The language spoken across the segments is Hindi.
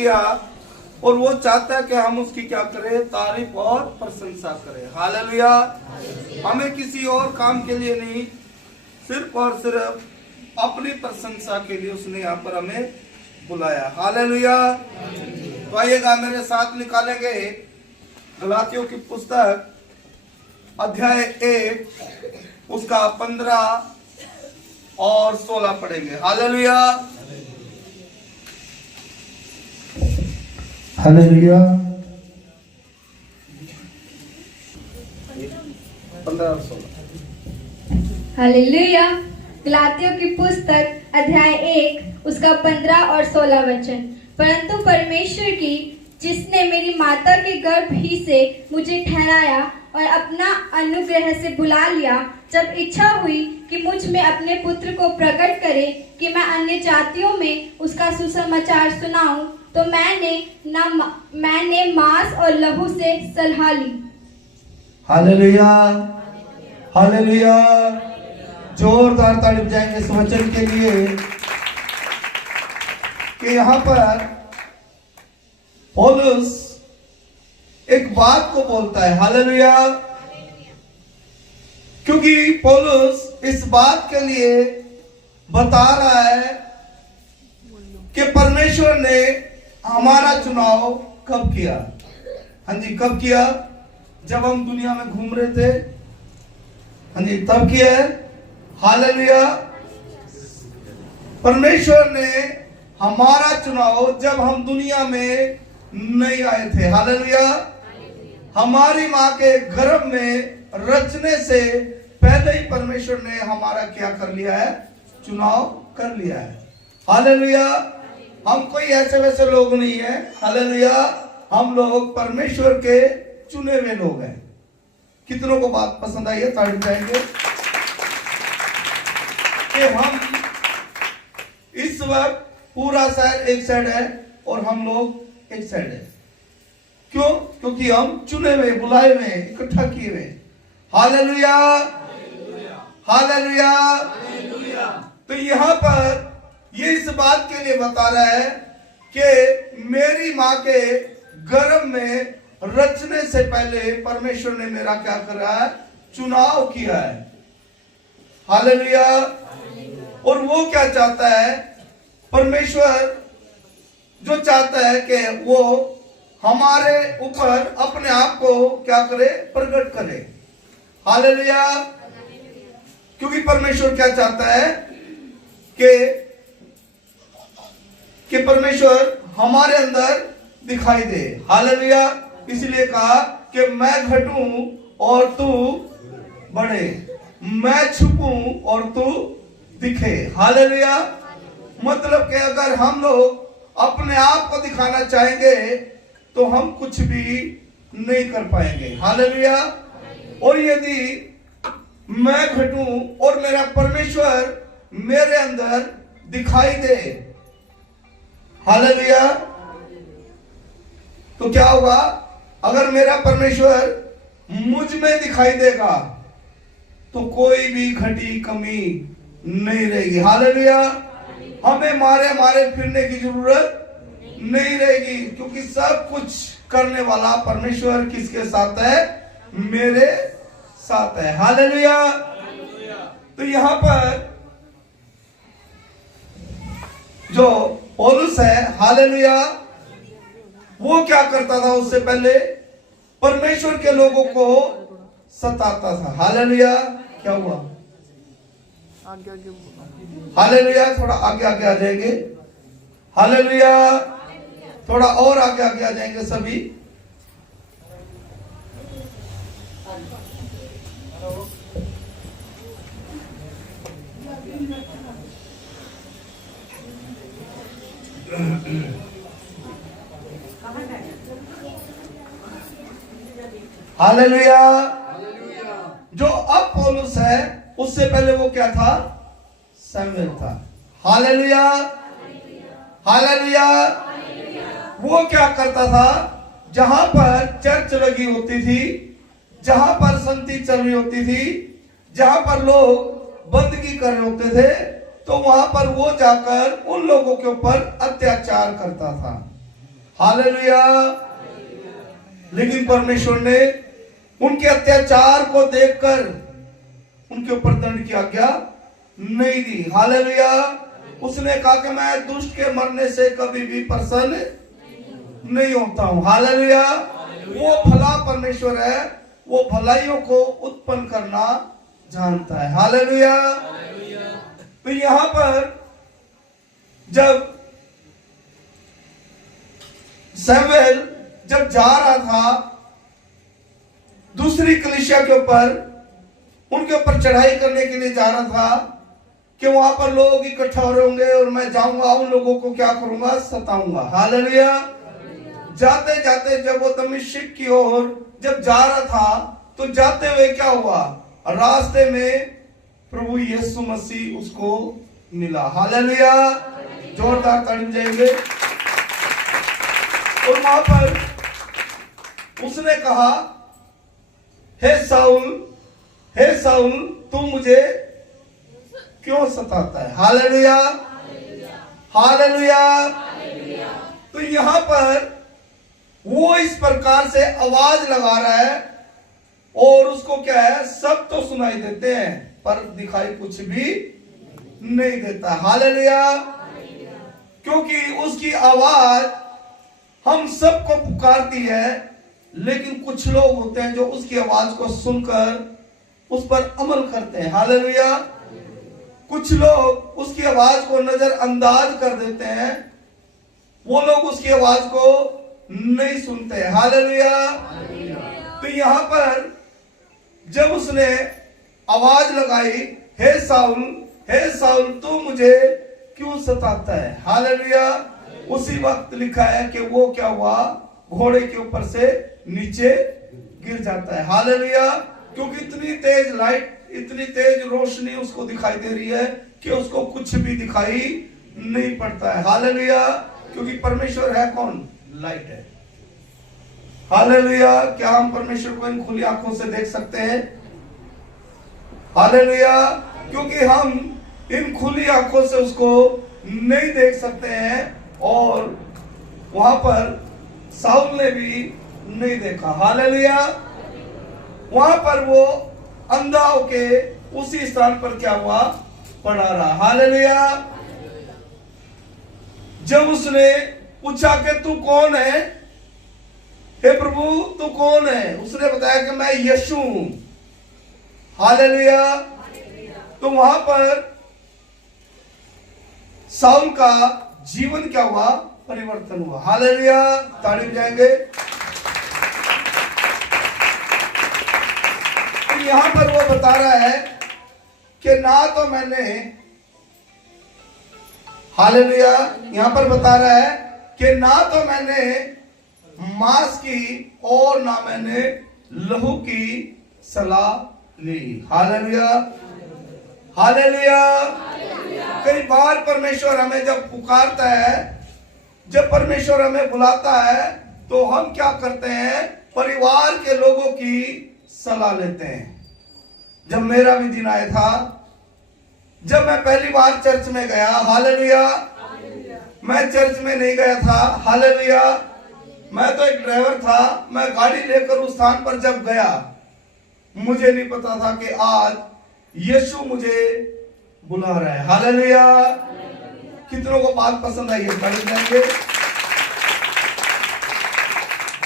किया और वो चाहता है कि हम उसकी क्या करें, तारीफ और प्रशंसा करें। हालेलुया। हमें किसी और काम के लिए नहीं, सिर्फ और सिर्फ अपनी प्रशंसा के लिए उसने यहाँ पर हमें बुलाया। हालेलुया। तो आइएगा मेरे साथ निकालेंगे गलातियों की पुस्तक अध्याय 1 उसका 15 और 16 पढ़ेंगे। हालेलुया। हालेलुया। 15 और 16। हालेलुया। गलातियों की पुस्तक अध्याय 1 उसका 15 और 16 वचन। परंतु परमेश्वर की, जिसने मेरी माता के गर्भ ही से मुझे ठहराया और अपना अनुग्रह से बुला लिया, जब इच्छा हुई कि मुझ में अपने पुत्र को प्रकट करे कि मैं अन्य जातियों में उसका सुसमाचार सुनाऊं, तो मैंने मांस और लहू से सलाह ली। हालेलुया। हालेलुया। जोरदार ताली बजाएंगे इस वचन के लिए कि यहाँ पर पौलुस एक बात को बोलता है। हालेलुया। क्योंकि पौलुस इस बात के लिए बता रहा है कि परमेश्वर ने हमारा चुनाव कब किया। हाँ जी, कब किया? जब हम दुनिया में घूम रहे थे। हाँ जी, तब किया है। हालेलुया। परमेश्वर ने हमारा चुनाव जब हम दुनिया में नहीं आए थे। हालेलुया। हमारी माँ के गर्भ में रचने से पहले ही परमेश्वर ने हमारा क्या कर लिया है, चुनाव कर लिया है। हालेलुया। हम कोई ऐसे वैसे लोग नहीं है। हालेलुया। हम लोग परमेश्वर के चुने हुए लोग हैं। कितनों को बात पसंद आई है? ताली बजाएंगे कि हम इस वक्त पूरा शहर एक साइड है और हम लोग एक साइड है। क्यों? क्योंकि हम चुने हुए, बुलाए हुए, इकट्ठा किए हुए। हालेलुया। हालेलुया। तो यहाँ पर ये इस बात के लिए बता रहा है कि मेरी माँ के गर्भ में रचने से पहले परमेश्वर ने मेरा क्या करा है, चुनाव किया है। हालेलुया। और वो क्या चाहता है? परमेश्वर जो चाहता है कि वो हमारे ऊपर अपने आप को क्या करे, प्रकट करे। हालेलुया। क्योंकि परमेश्वर क्या चाहता है कि परमेश्वर हमारे अंदर दिखाई दे। हालेलुया। इसलिए कहा कि मैं घटूं और तू बढ़े, मैं छुपूं और तू दिखे। हालेलुया। मतलब कि अगर हम लोग अपने आप को दिखाना चाहेंगे तो हम कुछ भी नहीं कर पाएंगे। हालेलुया। और यदि मैं घटूं और मेरा परमेश्वर मेरे अंदर दिखाई दे, हालेलुया, तो क्या होगा? अगर मेरा परमेश्वर मुझ में दिखाई देगा तो कोई भी घटी कमी नहीं रहेगी। हालेलुया। हमें मारे फिरने की जरूरत नहीं रहेगी, क्योंकि सब कुछ करने वाला परमेश्वर किसके साथ है? मेरे साथ है। हालेलुया। तो यहाँ पर जो पौलुस है, हालेलुया, वो क्या करता था? उससे पहले परमेश्वर के लोगों को सताता था। हालेलुया। क्या हुआ? हालेलुया। थोड़ा आगे आगे आ जाएंगे। हालेलुया। थोड़ा और आगे आगे आ जाएंगे सभी। हालेलुया। जो अब पौलुस है उससे पहले वो क्या था? शमूएल था। हालेलुया। हालेलुया। वो क्या करता था? जहां पर चर्च लगी होती थी, जहां पर संगति चल रही होती थी, जहां पर लोग बंदगी कर रहे होते थे, तो वहां पर वो जाकर उन लोगों के ऊपर अत्याचार करता था। हालेलुया। लेकिन परमेश्वर ने उनके अत्याचार को देखकर उनके ऊपर दंड की आज्ञा नहीं दी। हालेलुया। उसने कहा कि मैं दुष्ट के मरने से कभी भी प्रसन्न नहीं होता हूं। हालेलुया। वो भला परमेश्वर है, वो भलाइयों को उत्पन्न करना जानता है। हालेलुया। तो यहां पर जब शमूएल जब जा रहा था दूसरी कलीसिया के ऊपर, उनके ऊपर चढ़ाई करने के लिए जा रहा था कि वहां पर लोग इकट्ठा हो रहे होंगे और मैं जाऊंगा, उन लोगों को क्या करूंगा, सताऊंगा। हालेलुया। जाते जाते जब वो दमिश्क की ओर जब जा रहा था तो जाते हुए क्या हुआ, रास्ते में प्रभु यीशु मसीह उसको मिला। हालेलुया। जोरदार ताली बजाएंगे। और वहां पर उसने कहा, हे साउल तू मुझे क्यों सताता है। हालेलुया। हालेलुया। तो यहां पर वो इस प्रकार से आवाज लगा रहा है और उसको क्या है, सब तो सुनाई देते हैं पर दिखाई कुछ भी नहीं देता। हालेलुया। क्योंकि उसकी आवाज हम सबको पुकारती है, लेकिन कुछ लोग होते हैं जो उसकी आवाज को सुनकर उस पर अमल करते हैं। हालेलुया। कुछ लोग उसकी आवाज को नजरअंदाज कर देते हैं, वो लोग उसकी आवाज को नहीं सुनते। हालेलुया। तो यहां पर जब उसने आवाज लगाई, हे साउल तू मुझे क्यों सताता है। हालेलुया। उसी वक्त लिखा है कि वो क्या हुआ, घोड़े के ऊपर से नीचे गिर जाता है। हालेलुया। क्योंकि इतनी तेज लाइट, इतनी तेज रोशनी उसको दिखाई दे रही है कि उसको कुछ भी दिखाई नहीं पड़ता है। हालेलुया। क्योंकि परमेश्वर है कौन, लाइट है। हालेलुया। क्या हम परमेश्वर को इन खुली आंखों से देख सकते हैं। हालेलुया। क्योंकि हम इन खुली आंखों से उसको नहीं देख सकते हैं और वहां पर साउल ने भी नहीं देखा। हालेलुया। वहां पर वो अंधा होके उसी स्थान पर क्या हुआ, पड़ा रहा। हालेलुया। जब उसने पूछा कि तू कौन है, हे प्रभु तू कौन है, उसने बताया कि मैं यीशु हूं। हालेलुया। तो वहां पर साउल का जीवन क्या हुआ, परिवर्तन हुआ। हालेलुया। ताड़ी बजाएंगे। तो यहां पर वो बता रहा है कि ना तो मैंने, हालेलुया, यहां पर बता रहा है कि ना तो मैंने मांस की और ना मैंने लहू की सलाह ली। हालेलुया। हालेलुया। कई बार परमेश्वर हमें जब पुकारता है, जब परमेश्वर हमें बुलाता है, तो हम क्या करते हैं, परिवार के लोगों की सलाह लेते हैं। जब मेरा भी दिन आया था, जब मैं पहली बार चर्च में गया, हालेलुया, मैं चर्च में नहीं गया था। हालेलुया। मैं तो एक ड्राइवर था, मैं गाड़ी लेकर उस स्थान पर जब गया, मुझे नहीं पता था कि आज यीशु मुझे बुला रहा है। हालेलुया। कितनों को बात पसंद आई है, समझ जाएंगे।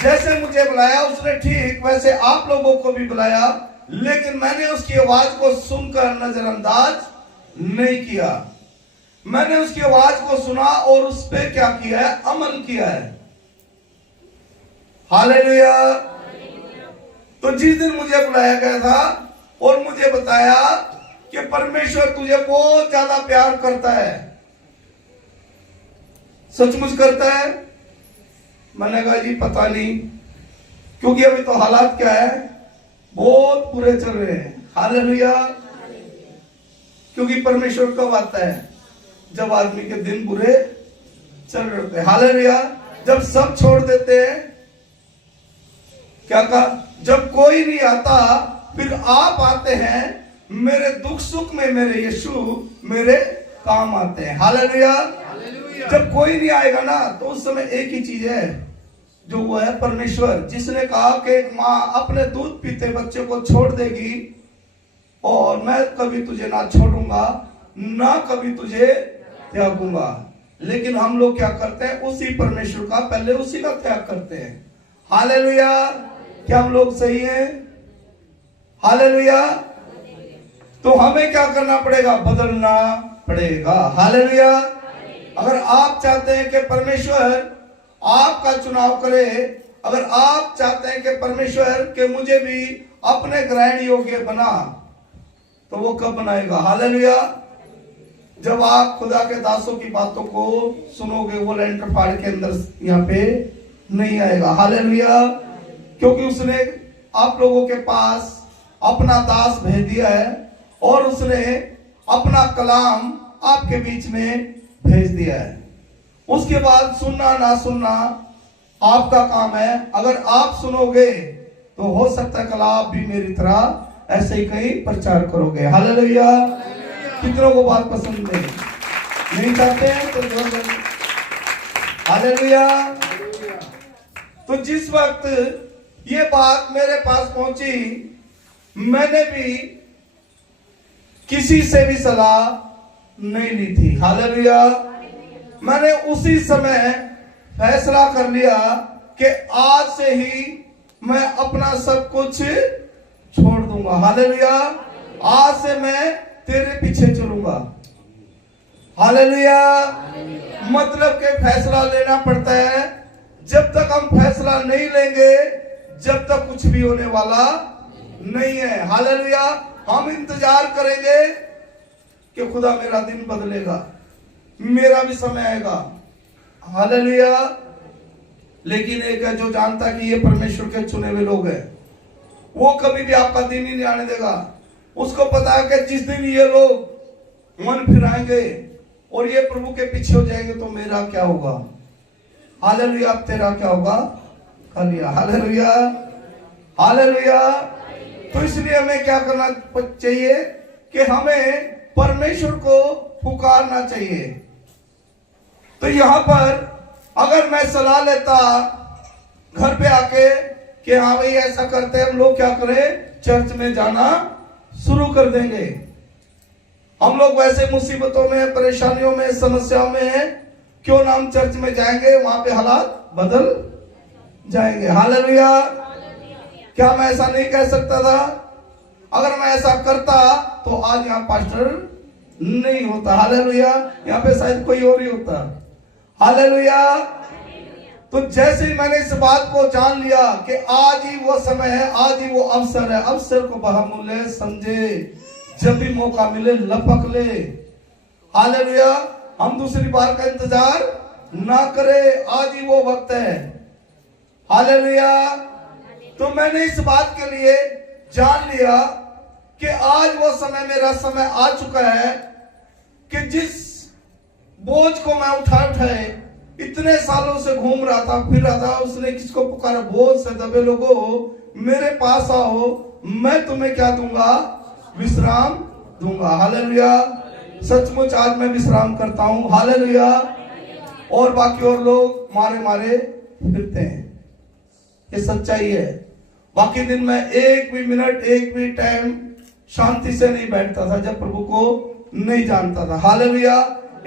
जैसे मुझे बुलाया उसने, ठीक वैसे आप लोगों को भी बुलाया, लेकिन मैंने उसकी आवाज को सुनकर नजरअंदाज नहीं किया। मैंने उसकी आवाज को सुना और उस पर क्या किया है, अमल किया है। हालेलुया। तो जिस दिन मुझे बुलाया गया था और मुझे बताया कि परमेश्वर तुझे बहुत ज्यादा प्यार करता है, सचमुच करता है, मैंने कहा जी पता नहीं, क्योंकि अभी तो हालात क्या है, बहुत बुरे चल रहे हैं। हालेलुया। क्योंकि परमेश्वर कब आता है, जब आदमी के दिन बुरे चल रहे होते हैं। हालेलुया। जब सब छोड़ देते हैं, क्या कहा, जब कोई नहीं आता फिर आप आते हैं, मेरे दुख सुख में मेरे यीशु मेरे काम आते हैं। हालेलुया। जब कोई नहीं आएगा ना, तो उस समय एक ही चीज है, जो वो है परमेश्वर, जिसने कहा कि एक माँ अपने दूध पीते बच्चे को छोड़ देगी और मैं कभी तुझे ना छोड़ूंगा ना कभी तुझे त्यागूंगा। लेकिन हम लोग क्या करते हैं, उसी परमेश्वर का पहले उसी का त्याग करते हैं। हालेलुया। क्या हम लोग सही हैं? हालेलुया। तो हमें क्या करना पड़ेगा? बदलना पड़ेगा। हालेलुया। अगर आप चाहते हैं कि परमेश्वर आपका चुनाव करे, अगर आप चाहते हैं कि परमेश्वर के मुझे भी अपने ग्रहण योग्य बना, तो वो कब बनाएगा? हालेलुया। जब आप खुदा के दासों की बातों को सुनोगे, वो लेंटर फाड़ के अंदर यहाँ पे नहीं आएगा। हालेलुया। क्योंकि उसने आप लोगों के पास अपना दास भेज दिया है और उसने अपना कलाम आपके बीच में भेज दिया है। उसके बाद सुनना ना सुनना आपका काम है। अगर आप सुनोगे तो हो सकता है कल आप भी मेरी तरह ऐसे ही कहीं प्रचार करोगे। हालेलुया। कितनों को बात पसंद नहीं चाहते हैं तो हालेलुया। तो जिस वक्त ये बात मेरे पास पहुंची, मैंने भी किसी से भी सलाह नहीं ली थी। हालेलुया। मैंने उसी समय फैसला कर लिया कि आज से ही मैं अपना सब कुछ छोड़ दूंगा। हालेलुया। आज से मैं तेरे पीछे चलूंगा। हालेलुया। मतलब के फैसला लेना पड़ता है। जब तक हम फैसला नहीं लेंगे, जब तक कुछ भी होने वाला नहीं है। हालेलुया। हम इंतजार करेंगे कि खुदा मेरा दिन बदलेगा, मेरा भी समय आएगा। हालेलुया। लेकिन एक है जो जानता कि ये परमेश्वर के चुने हुए लोग हैं, वो कभी भी आपका दिन ही नहीं आने देगा। उसको पता है कि जिस दिन ये लोग मन फिराएंगे और ये प्रभु के पीछे हो जाएंगे तो मेरा क्या होगा। हालेलुया। अब तेरा क्या होगा? हालेलुया। हालेलुया। हालेलुया। तो इसलिए हमें क्या करना चाहिए कि हमें परमेश्वर को पुकारना चाहिए। तो यहां पर अगर मैं सलाह लेता घर पे आके कि हाँ भाई ऐसा करते हैं हम लोग, क्या करें? चर्च में जाना शुरू कर देंगे। हम लोग वैसे मुसीबतों में, परेशानियों में, समस्याओं में हैं, क्यों ना हम चर्च में जाएंगे, वहां पे हालात बदल जाएंगे। हालेलुया। क्या मैं ऐसा नहीं कह सकता था? अगर मैं ऐसा करता तो आज यहाँ पास्टर नहीं होता। हालेलुया। यहाँ पे शायद कोई और ही होता। हालेलुया। तो जैसे ही मैंने इस बात को जान लिया कि आज ही वो समय है, आज ही वो अवसर है, अवसर को बहुमूल्य समझे, जब भी मौका मिले लपक ले। हालेलुया। हम दूसरी बार का इंतजार ना करें, आज ही वो वक्त है। हालेलुया। तो मैंने इस बात के लिए जान लिया कि आज वो समय, मेरा समय आ चुका है कि जिस बोझ को मैं उठाए इतने सालों से घूम रहा था, फिर रहा था, उसने किसको पुकारा? बोझ से दबे लोगों मेरे पास आओ, मैं तुम्हें क्या दूंगा? विश्राम दूंगा। हालेलुया। सचमुच आज मैं विश्राम करता हूं। हालेलुया। और बाकी और लोग मारे मारे फिरते हैं, ये सच्चाई है। बाकी दिन में एक भी मिनट, एक भी टाइम शांति से नहीं बैठता था जब प्रभु को नहीं जानता था। हालेलुया।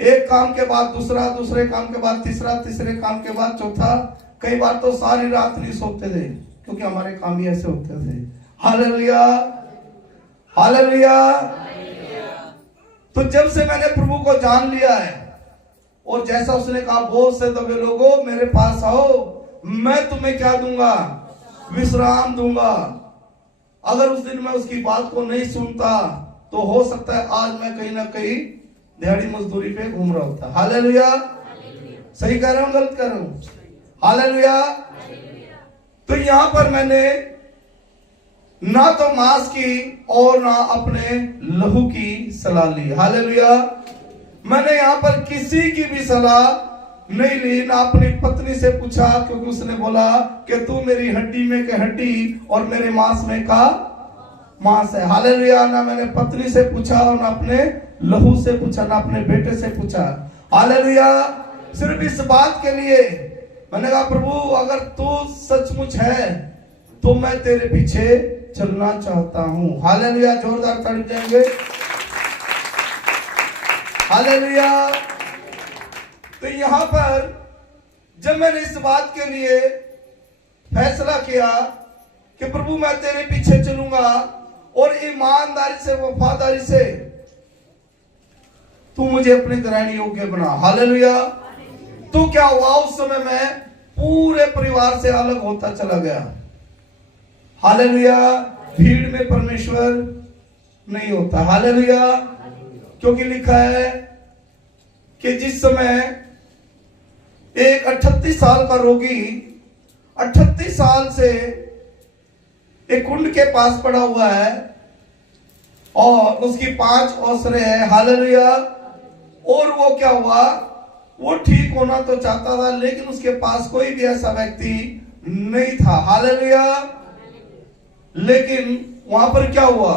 एक काम के बाद दूसरा, दूसरे काम के बाद तीसरा, तीसरे काम के बाद चौथा, कई बार तो सारी रात नहीं सोते थे क्योंकि हमारे काम ही ऐसे होते थे। हालेलुया। हालेलुया। तो जब से मैंने प्रभु को जान लिया है और जैसा उसने कहा, बोझ से दबे लोगों मेरे पास आओ, मैं तुम्हें क्या दूंगा? विश्राम दूंगा। अगर उस दिन मैं उसकी बात को नहीं सुनता तो हो सकता है आज मैं कहीं ना कहीं दिहाड़ी मजदूरी पे घूम रहा होता। हालेलुया। सही कह रहा हूं, गलत कह रहा हूं? हालेलुया। तो यहां पर मैंने ना तो मांस की और ना अपने लहू की सलाह ली। हालेलुया। मैंने यहां पर किसी की भी सलाह नहीं ली, ना अपनी पत्नी से पूछा, क्योंकि उसने बोला कि तू मेरी हड्डी में के हड्डी और मेरे मांस में का मांस है। हालेलुया। ना मैंने पत्नी से पूछा और ना अपने लहू से पूछा, ना अपने बेटे से पूछा। हालेलुया। सिर्फ इस बात के लिए मैंने कहा प्रभु अगर तू सचमुच है तो मैं तेरे पीछे चलना चाहता हूं। हालेलुया, जोरदार ताली देंगे। हालेलुया। तो यहां पर जब मैंने इस बात के लिए फैसला किया कि प्रभु मैं तेरे पीछे चलूंगा और ईमानदारी से, वफादारी से तू मुझे अपने ग्रहण योग्य बना। हालेलुया। तो क्या हुआ, उस समय मैं पूरे परिवार से अलग होता चला गया। हालेलुया। भीड़ में परमेश्वर नहीं होता। हालेलुया। क्योंकि लिखा है कि जिस समय एक 38 साल का रोगी 38 साल से एक कुंड के पास पड़ा हुआ है और उसकी 5 औसरे हैं। हालेलुया। और वो क्या हुआ, वो ठीक होना तो चाहता था लेकिन उसके पास कोई भी ऐसा व्यक्ति नहीं था। हालेलुया। लेकिन वहां पर क्या हुआ,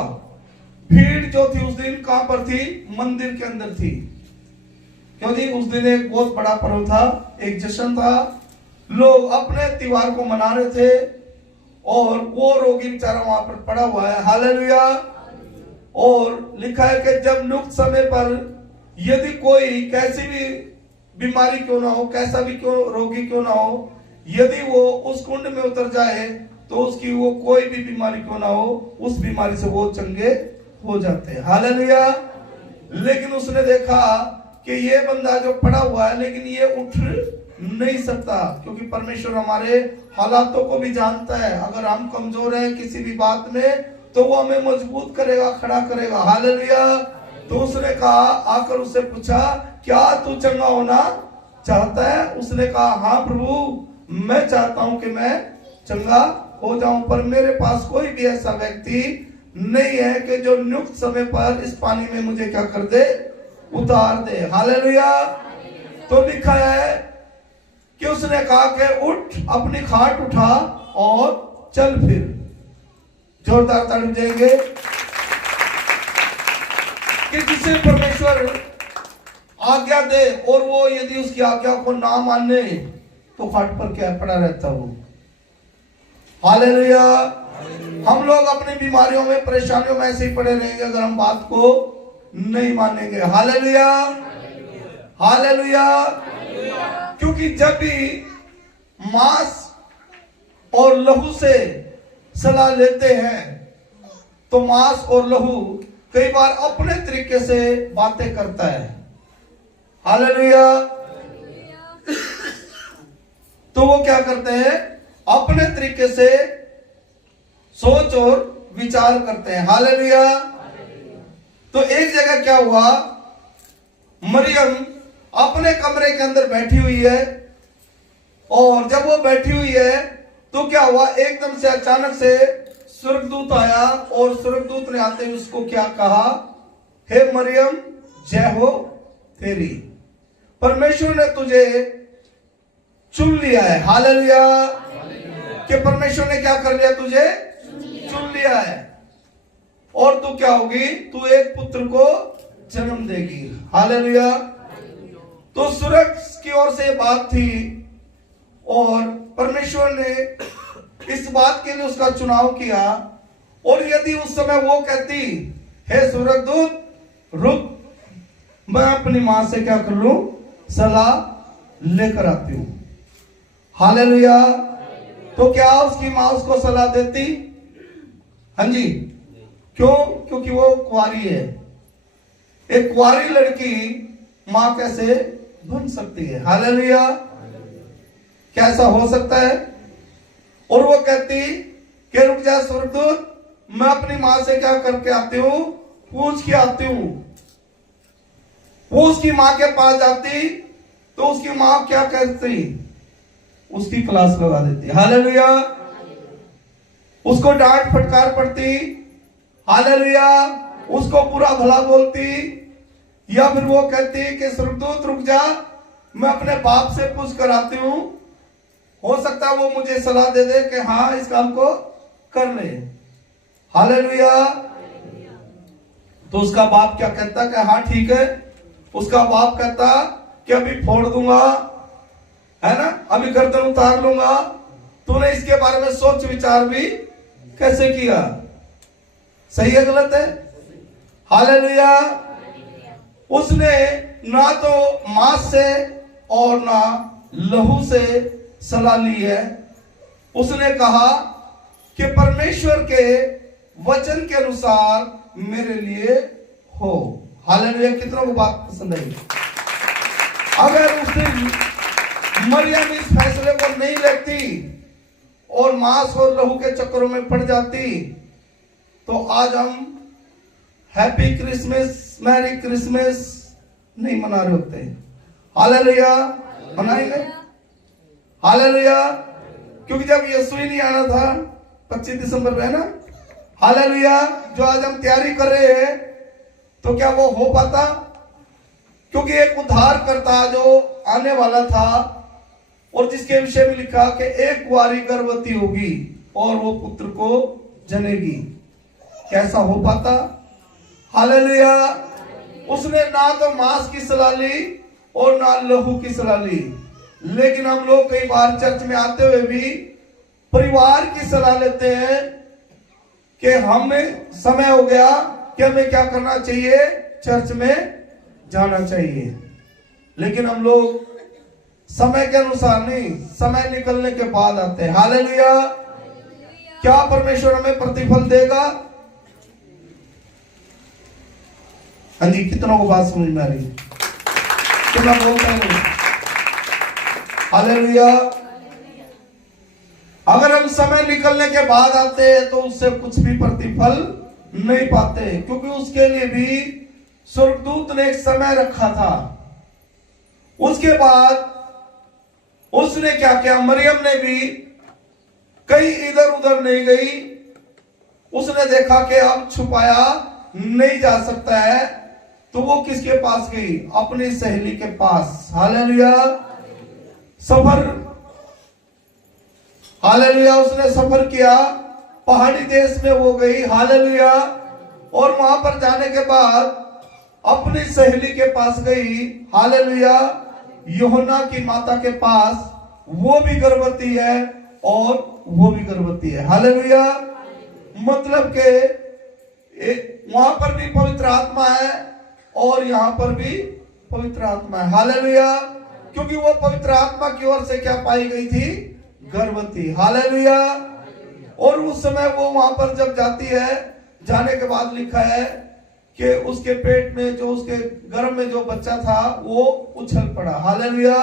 भीड़ जो थी उस दिन कहां पर थी, मंदिर के अंदर थी। क्योंकि उस दिन एक बहुत बड़ा पर्व था, एक जश्न था, लोग अपने त्योहार को मना रहे थे और वो रोगी बेचारा वहां पर पड़ा हुआ है। हालेलुया। और लिखा है कि जब नियुक्त समय पर यदि कोई कैसी भी बीमारी क्यों ना हो, कैसा भी क्यों रोगी क्यों ना हो, यदि वो उस कुंड में उतर जाए तो उसकी वो कोई भी बीमारी क्यों ना हो, उस बीमारी से वो चंगे हो जाते हैं। हालेलुया। लेकिन उसने देखा कि ये बंदा जो पड़ा हुआ है लेकिन ये उठ नहीं सकता, क्योंकि परमेश्वर हमारे हालातों को भी जानता है। अगर हम कमजोर हैं किसी भी बात में तो वो हमें मजबूत करेगा, खड़ा करेगा। हालेलुया। तो उसने कहा, आकर उससे पूछा क्या तू चंगा होना चाहता है? उसने कहा हाँ प्रभु मैं चाहता हूं कि मैं चंगा हो जाऊं, पर मेरे पास कोई भी ऐसा व्यक्ति नहीं है कि जो नियुक्त समय पर इस पानी में मुझे क्या कर दे, उतार दे। हालेलुया। तो लिखा है कि उसने कहा कि उठ, अपनी खाट उठा और चल फिर। जोरदार ताली देंगे। कि जिसे परमेश्वर आज्ञा दे और वो यदि उसकी आज्ञा को ना माने तो खाट पर क्या पड़ा रहता वो। हालेलुया। हम लोग अपनी बीमारियों में, परेशानियों में ऐसे ही पड़े रहेंगे अगर हम बात को नहीं मानेंगे। हालेलुया। हालेलुया। क्योंकि जब भी मांस और लहू से सलाह लेते हैं तो मांस और लहू कई बार अपने तरीके से बातें करता है। हालेलुया। तो वो क्या करते हैं, अपने तरीके से सोच और विचार करते हैं। हालेलुया। तो एक जगह क्या हुआ, मरियम अपने कमरे के अंदर बैठी हुई है और जब वो बैठी हुई है तो क्या हुआ, एकदम से अचानक से स्वर्गदूत आया और स्वर्गदूत ने आते हुए उसको क्या कहा, हे मरियम जय हो तेरी, परमेश्वर ने तुझे चुन लिया है। हालेलुया। कि परमेश्वर ने क्या कर लिया, तुझे चुन लिया है और तू क्या होगी, तू एक पुत्र को जन्म देगी। हालेलुया। तो स्वर्ग की ओर से बात थी और परमेश्वर ने इस बात के लिए उसका चुनाव किया। और यदि उस समय वो कहती, हे स्वर्गदूत रुक, मैं अपनी मां से क्या कर लूं, सलाह लेकर आती हूं। हालेलुया। तो क्या उसकी मां उसको सलाह देती? हाँ जी। क्यों? क्योंकि वो कुंवारी है। एक कुंवारी लड़की मां कैसे बन सकती है? हालेलुया। कैसा हो सकता है? और वो कहती कि रुक जा स्वर्गदूत, मैं अपनी मां से क्या करके आती हूं, पूछ के आती हूं। वो उसकी मां के पास जाती तो उसकी मां क्या कहती, उसकी क्लास लगा देती। हालेलुया। उसको डांट फटकार पड़ती। हालेलुया। उसको बुरा भला बोलती, या फिर वो कहती कि स्वर्गदूत रुक जा, मैं अपने बाप से पूछ कर आती हूं, हो सकता है वो मुझे सलाह दे दे कि हाँ इस काम को कर ले। हालेलुया। तो उसका बाप क्या कहता कि हाँ ठीक है। उसका बाप कहता कि अभी फोड़ दूंगा, है ना, अभी गर्दन उतार लूंगा, तूने इसके बारे में सोच विचार भी कैसे किया? सही है गलत है? हालेलुया। उसने ना तो मांस से और ना लहू से सलाह ली है। उसने कहा कि परमेश्वर के वचन के अनुसार मेरे लिए हो। हालेलुया। कितनों को बात पसंद आई? अगर उसने मरियम इस फैसले को नहीं लेती और मांस और लहू के चक्करों में पड़ जाती तो आज हम हैप्पी क्रिसमस, मैरी क्रिसमस नहीं मना रहे होते। हालेलुया। मनाएंगे? हालेलुया। क्योंकि जब यीशु ही नहीं आना था 25 दिसंबर में, है ना? हालेलुया। जो आज हम तैयारी कर रहे हैं तो क्या वो हो पाता? क्योंकि एक उद्धारकर्ता जो आने वाला था और जिसके विषय में लिखा कि एक कुंवारी गर्भवती होगी और वो पुत्र को जनेगी, कैसा हो पाता? हालेलुया। उसने ना तो मांस की सलाह ली और ना लहू की सलाह ली। लेकिन हम लोग कई बार चर्च में आते हुए भी परिवार की सलाह लेते हैं कि हमें समय हो गया कि हमें क्या करना चाहिए, चर्च में जाना चाहिए। लेकिन हम लोग समय के अनुसार नहीं, समय निकलने के बाद आते हैं। हालेलुया। क्या परमेश्वर हमें प्रतिफल देगा? हाँ जी, कितनों को बात समझ में आ रही? कितना बोलता है? हालेलुया। अगर हम समय निकलने के बाद आते हैं तो उससे कुछ भी प्रतिफल नहीं पाते, क्योंकि उसके लिए भी स्वर्गदूत ने एक समय रखा था। उसके बाद उसने क्या किया? मरियम ने भी कहीं इधर उधर नहीं गई। उसने देखा कि अब छुपाया नहीं जा सकता है, तो वो किसके पास गई? अपनी सहेली के पास। हालेलुया। सफर, हालेलुया। उसने सफर किया, पहाड़ी देश में वो गई। हालेलुया। और वहां पर जाने के बाद अपनी सहेली के पास गई। हालेलुया। यूहन्ना की माता के पास, वो भी गर्भवती है और वो भी गर्भवती है। हालेलुया। मतलब के वहां पर भी पवित्र आत्मा है और यहां पर भी पवित्र आत्मा है। हालेलुया। क्योंकि वो पवित्र आत्मा की ओर से क्या पाई गई थी? गर्भवती। हालेलुया। और उस समय वो वहां पर जब जाती है, जाने के बाद लिखा है कि उसके पेट में जो, उसके गर्भ में जो बच्चा था वो उछल पड़ा। हालेलुया।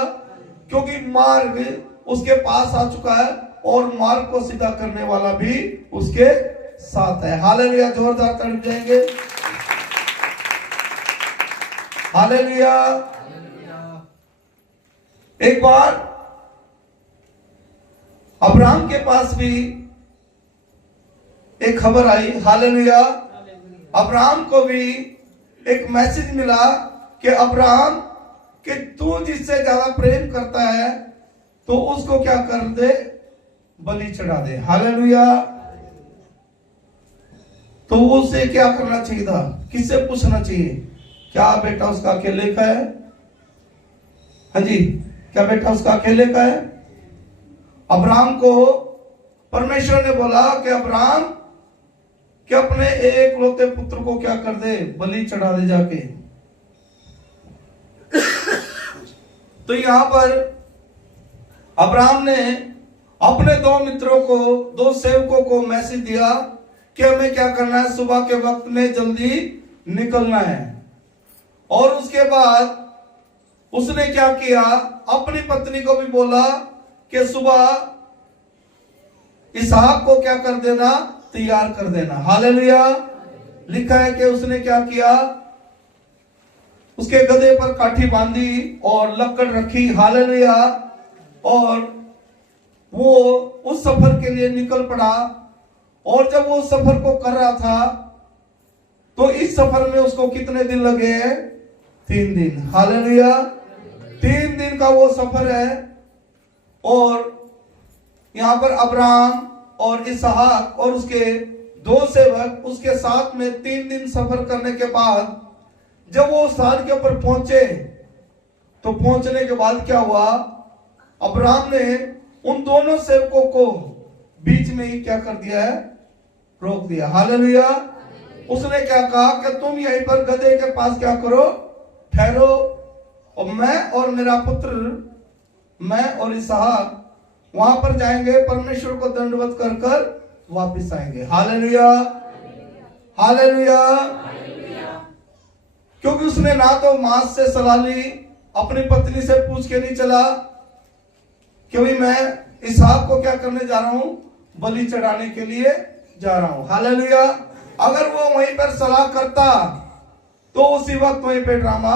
क्योंकि मार्ग उसके पास आ चुका है और मार्ग को सीधा करने वाला भी उसके साथ है। हालेलुया। जोरदार ताली जाएंगे। हालेलुया। एक बार अब्राहम के पास भी एक खबर आई। हालेलुया। अब्राहम को भी एक मैसेज मिला कि अब्राहम, कि तू जिससे ज्यादा प्रेम करता है तो उसको क्या कर दे? बलि चढ़ा दे। हालेलुया। तो उससे क्या करना चाहिए था? किससे पूछना चाहिए? क्या बेटा उसका अकेले का है? हाँ जी, क्या बेटा उसका अकेले का है? अब्राहम को परमेश्वर ने बोला कि अब्राहम, कि अपने एक लौते पुत्र को क्या कर दे? बलि चढ़ा दे जाके। तो यहां पर अब्राहम ने अपने दो मित्रों को, दो सेवकों को मैसेज दिया कि हमें क्या करना है? सुबह के वक्त में जल्दी निकलना है। और उसके बाद उसने क्या किया? अपनी पत्नी को भी बोला कि सुबह इसहाक को क्या कर देना? तैयार कर देना। हालेलुया। लिखा है कि उसने क्या किया? उसके गधे पर काठी बांधी और लकड़ रखी। हालेलुया। और वो उस सफर के लिए निकल पड़ा। और जब वो उस सफर को कर रहा था तो इस सफर में उसको कितने दिन लगे? 3 दिन। हालेलुया। 3 दिन का वो सफर है। और यहां पर अब्राहम और इसहाक और उसके 2 सेवक उसके साथ में 3 दिन सफर करने के बाद जब वो स्थान के ऊपर पहुंचे तो पहुंचने के बाद क्या हुआ? अब्राहम ने उन दोनों सेवकों को बीच में ही क्या कर दिया है, रोक दिया। हालेलुया। उसने क्या कहा कि तुम यहीं पर गधे के पास क्या करो, ठहरो, और मैं और मेरा पुत्र, मैं और इसहाक वहां पर जाएंगे, परमेश्वर को दंडवत कर कर वापिस आएंगे। Hallelujah, hallelujah. क्योंकि उसने ना तो मां से सलाह ली, अपनी पत्नी से पूछ के नहीं चला कि भाई मैं इसहाक को क्या करने जा रहा हूं, बलि चढ़ाने के लिए जा रहा हूं। हालेलुया। अगर वो वहीं पर सलाह करता तो उसी वक्त वहीं पे ड्रामा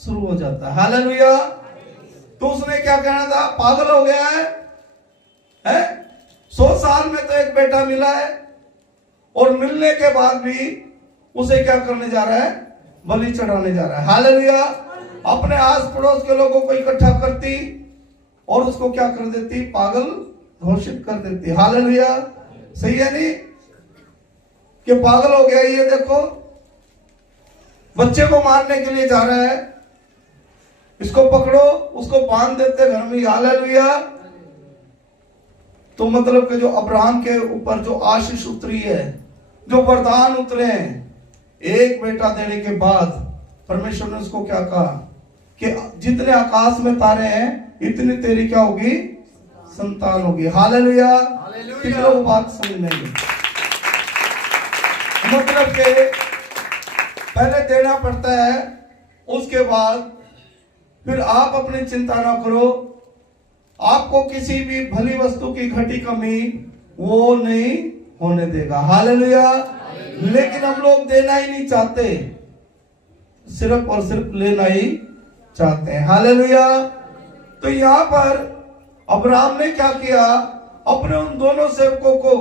शुरू हो जाता। हालेलुया। तो उसने क्या कहना था, पागल हो गया है? 100 साल में तो एक बेटा मिला है, और मिलने के बाद भी उसे क्या करने जा रहा है, बलि चढ़ाने जा रहा है। हालेलुया। अपने आस पड़ोस के लोगों को इकट्ठा करती और उसको क्या कर देती, पागल घोषित कर देती। हालेलुया। सही है नहीं कि पागल हो गया, ये देखो बच्चे को मारने के लिए जा रहा है, इसको पकड़ो, उसको बांध देते घर में। हालेलुया। तो मतलब कि जो अब्राहम के ऊपर जो आशीष उतरी है, जो वरदान उतरे हैं, एक बेटा देने के बाद परमेश्वर ने उसको क्या कहा कि जितने आकाश में तारे हैं इतनी तेरी क्या होगी, संतान होगी। हालेलुया। कितने लोग बात समझ नहीं, मतलब के पहले देना पड़ता है, उसके बाद फिर आप अपनी चिंता ना करो, आपको किसी भी भली वस्तु की घटी कमी वो नहीं होने देगा। हालेलुया। लेकिन हम लोग देना ही नहीं चाहते, सिर्फ और सिर्फ लेना ही चाहते हैं। हालेलुया। तो यहां पर अब्राहम ने क्या किया, अपने उन दोनों सेवकों को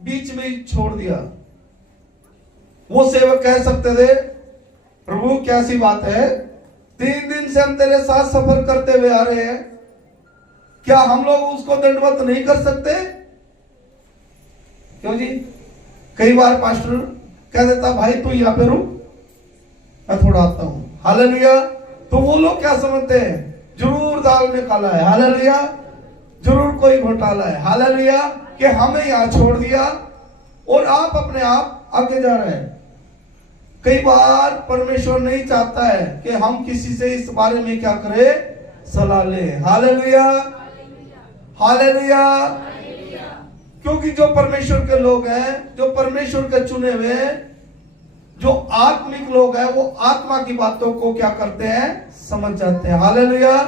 बीच में ही छोड़ दिया। वो सेवक कह सकते थे, प्रभु क्या सी बात है, 3 दिन से हम तेरे साथ सफर करते हुए आ रहे हैं, क्या हम लोग उसको दंडवत नहीं कर सकते? क्यों जी? कई बार पास्टर कह देता, भाई तू यहाँ पे रुक, मैं थोड़ा आता हूं। हालेलुया। तो वो लोग क्या समझते हैं, जरूर दाल में काला है। हालेलुया। जरूर कोई घोटाला है। हालेलुया। कि हमें यहां छोड़ दिया और आप अपने आप आगे जा रहे हैं। कई बार परमेश्वर नहीं चाहता है कि हम किसी से इस बारे में क्या करें, सलाह लें। Hallelujah, hallelujah. क्योंकि जो परमेश्वर के लोग हैं, जो परमेश्वर के चुने हुए, जो आत्मिक लोग हैं, वो आत्मा की बातों को क्या करते हैं, समझ जाते हैं। हालेलुया।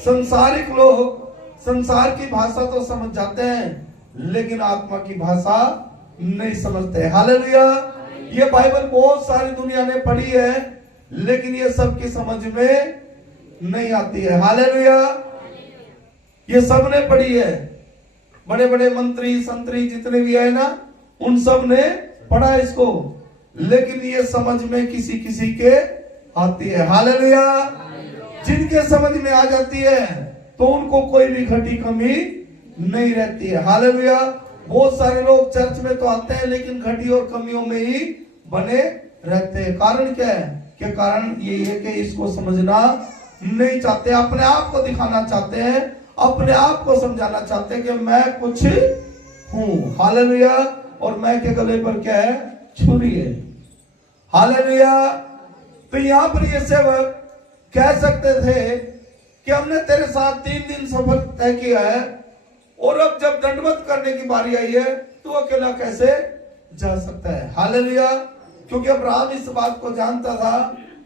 संसारिक लोग संसार की भाषा तो समझ जाते हैं, लेकिन आत्मा की भाषा नहीं समझते। हालेलुया। ये बाइबल बहुत सारी दुनिया ने पढ़ी है, लेकिन ये सबकी समझ में नहीं आती है। हालेलुया। ये सब ने पढ़ी है, बड़े बड़े मंत्री संतरी जितने भी है ना, उन सब ने पढ़ा इसको, लेकिन ये समझ में किसी किसी के आती है। हालेलुया। जिनके समझ में आ जाती है तो उनको कोई भी घटी कमी नहीं रहती है। हालेलुया। बहुत सारे लोग चर्च में तो आते हैं, लेकिन घटी और कमियों में ही बने रहते हैं। कारण क्या है? कि कारण ये है कि इसको समझना नहीं चाहते, अपने आप को दिखाना चाहते हैं, अपने आप को समझाना चाहते हैं कि मैं कुछ हूं। हालेलुया। और मैं के गले पर क्या है, छुरी है। हालेलुया। तो यहां पर ये सेवक कह सकते थे कि हमने तेरे साथ 3 दिन सफर तय किया है, और अब जब दंडवत करने की बारी आई है तो अकेला कैसे जा सकता है। हालेलुया। क्योंकि अब्राहम इस बात को जानता था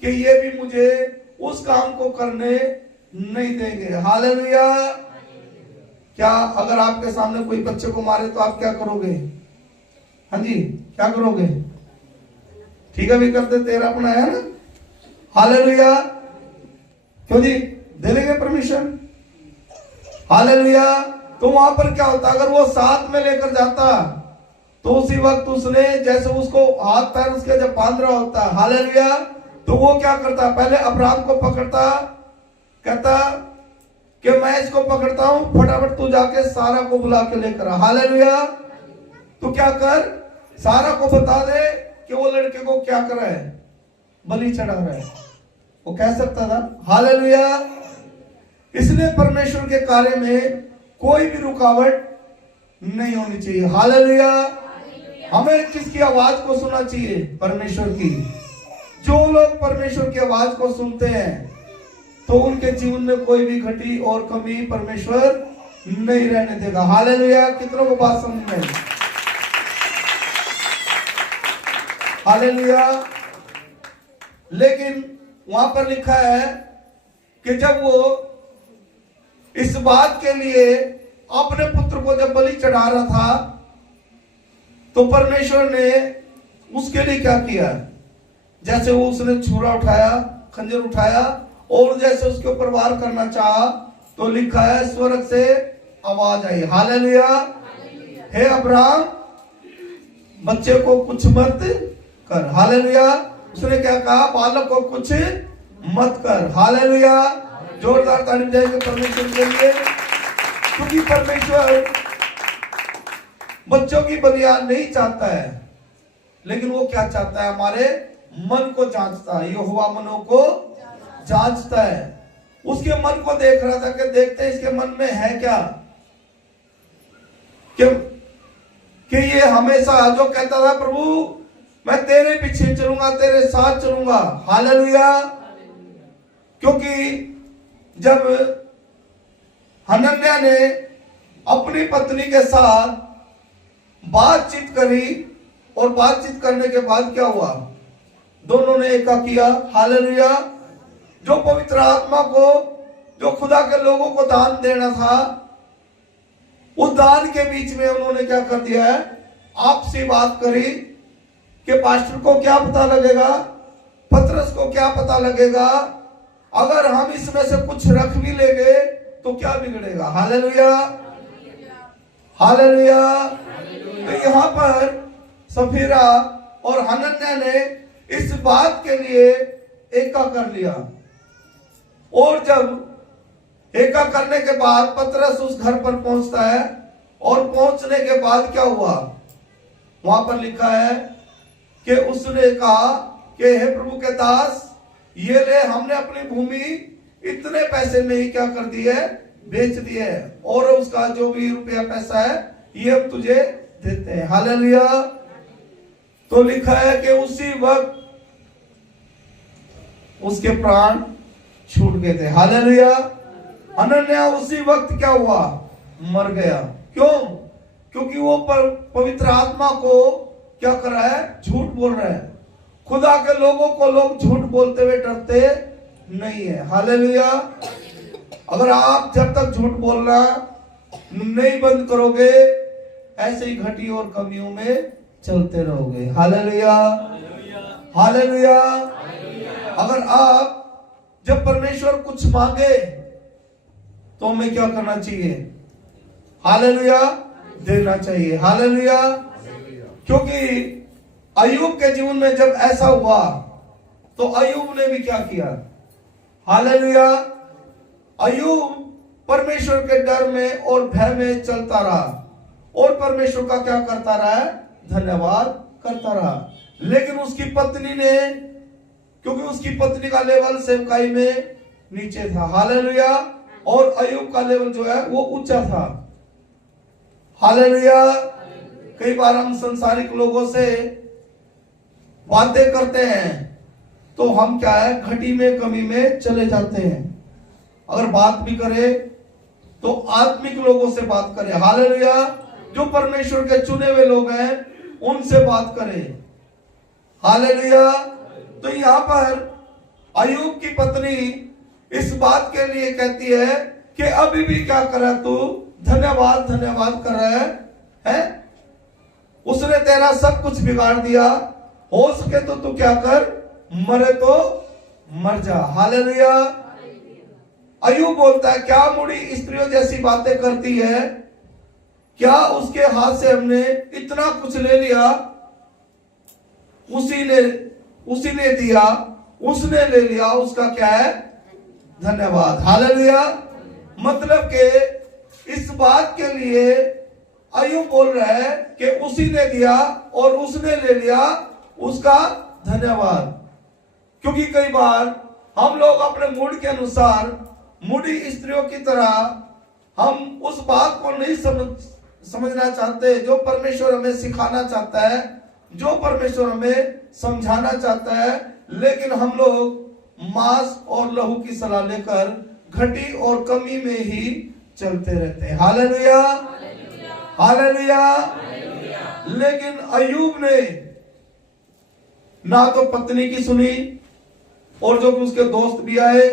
कि ये भी मुझे उस काम को करने नहीं देंगे। हालेलुया। क्या अगर आपके सामने कोई बच्चे को मारे तो आप क्या करोगे? हाँ जी, क्या करोगे? ठीक है भी करते, तेरा अपना है ना। हालेलुया। क्यों जी, दे देंगे परमिशन। हालेलुया। तो वहां पर क्या होता, अगर वो साथ में लेकर जाता तो उसी वक्त उसने, जैसे उसको हाथ पैर उसके जब बांध रहा होता, हालेलुया, तो वो क्या करता, पहले अब्राहम को पकड़ता, कहता कि मैं इसको पकड़ता हूं, फटाफट तू जाके सारा को बुला के लेकर आ। हालेलुया। तू क्या कर, सारा को बता दे कि वो लड़के को क्या कर रहा है, बलि चढ़ा रहा है। वो कह सकता था। हालेलुया। इसलिए परमेश्वर के कार्य में कोई भी रुकावट नहीं होनी चाहिए। हालेलुया। हमें किसकी आवाज को सुनना चाहिए? परमेश्वर की। जो लोग परमेश्वर की आवाज को सुनते हैं तो उनके जीवन में कोई भी घटी और कमी परमेश्वर नहीं रहने देगा। हालेलुया। कितनों को बात समझ में? हालेलुया। लेकिन वहां पर लिखा है कि जब वो इस बात के लिए अपने पुत्र को जब बलि चढ़ा रहा था तो परमेश्वर ने उसके लिए क्या किया? जैसे वो उसने छुरा उठाया, खंजर उठाया और जैसे उसके ऊपर वार करना चाहा तो लिखा है स्वर्ग से आवाज आई, हालेलुया, हे अब्राहम बच्चे को कुछ मत कर। हालेलुया। उसने क्या कहा? बालक को कुछ मत कर। हालेलुया। जोरदार ताली बजाइए परमेश्वर के लिए, क्योंकि परमेश्वर बच्चों की बलिदान नहीं चाहता है, लेकिन वो क्या चाहता है? हमारे मन को जांचता है। यहोवा मनों को जांचता है। उसके मन को देख रहा था कि देखते हैं इसके मन में है क्या, कि ये हमेशा जो कहता था प्रभु मैं तेरे पीछे चलूंगा, तेरे साथ चलूंगा। हालेलुया। क्योंकि जब हनन्याह ने अपनी पत्नी के साथ बातचीत करी और बातचीत करने के बाद क्या हुआ? दोनों ने एका किया। हालेलुया। जो पवित्र आत्मा को, जो खुदा के लोगों को दान देना था, उस दान के बीच में उन्होंने क्या कर दिया है? आपसी बात करी कि पास्टर को क्या पता लगेगा, पतरस को क्या पता लगेगा, अगर हम इसमें से कुछ रख भी लेंगे तो क्या बिगड़ेगा। हालेलुया। हालेलुया। तो यहाँ पर सफीरा और हनन्याह ने इस बात के लिए एका कर लिया, और जब एका करने के बाद पतरस उस घर पर पहुंचता है, और पहुंचने के बाद क्या हुआ? वहां पर लिखा है कि उसने कहा कि हे प्रभु के दास, ये ले, हमने अपनी भूमि इतने पैसे में ही क्या कर दी है? बेच दी है, और उसका जो भी रुपया पैसा है ये हम तुझे देते हैं। हालेलुया। तो लिखा है कि उसी वक्त उसके प्राण छूट गए थे। हालेलुया। हनन्याह उसी वक्त क्या हुआ? मर गया। क्यों? क्योंकि वो पवित्र आत्मा को क्या कर रहा है? झूठ बोल रहा है। खुदा के लोगों को लोग झूठ बोलते हुए डरते नहीं है। हालेलुया। अगर आप जब तक झूठ बोलना नहीं बंद करोगे, ऐसे ही घटी और कमियों में चलते रहोगे। हालेलुया। हालेलुया। अगर आप जब परमेश्वर कुछ मांगे तो हमें क्या करना चाहिए? हालेलुया। देना चाहिए। हालेलुया। क्योंकि अय्यूब के जीवन में जब ऐसा हुआ तो अय्यूब ने भी क्या किया? हालेलुया। अय्यूब परमेश्वर के डर में और भय में चलता रहा, और परमेश्वर का क्या करता रहा? धन्यवाद करता रहा। लेकिन उसकी पत्नी ने, क्योंकि उसकी पत्नी का लेवल सेवकाई में नीचे था, हालेलुया, और अय्यूब का लेवल जो है वो ऊंचा था। हालेलुया। कई बार हम संसारिक लोगों से बातें करते हैं तो हम क्या है? घटी में कमी में चले जाते हैं। अगर बात भी करें तो आत्मिक लोगों से बात करें। हालेलुया। जो परमेश्वर के चुने हुए लोग हैं उनसे बात करें। हालेलुया। तो यहाँ पर अय्यूब की पत्नी इस बात के लिए कहती है कि अभी भी क्या कर रहा तू? धन्यवाद धन्यवाद कर रहा है? उसने तेरा सब कुछ बिगाड़ दिया, हो सके तो तू क्या कर? मरे तो मर जा। हालेलुया। अय्यूब बोलता है क्या मुड़ी स्त्रियों जैसी बातें करती है? क्या उसके हाथ से हमने इतना कुछ ले लिया? उसी ने दिया, उसने ले लिया, उसका क्या है? धन्यवाद। हालेलुया। मतलब कि इस बात के लिए अय्यूब बोल रहा है कि उसी ने दिया और उसने ले लिया, उसका धन्यवाद। क्योंकि कई बार हम लोग अपने मूड के अनुसार मूढ़ी स्त्रियों की तरह हम उस बात को नहीं समझना चाहते जो परमेश्वर हमें सिखाना चाहता है, जो परमेश्वर हमें समझाना चाहता है, लेकिन हम लोग मांस और लहू की सलाह लेकर घटी और कमी में ही चलते रहते हैं। Hallelujah, hallelujah. लेकिन अय्यूब ने ना तो पत्नी की सुनी, और जो उसके दोस्त भी आए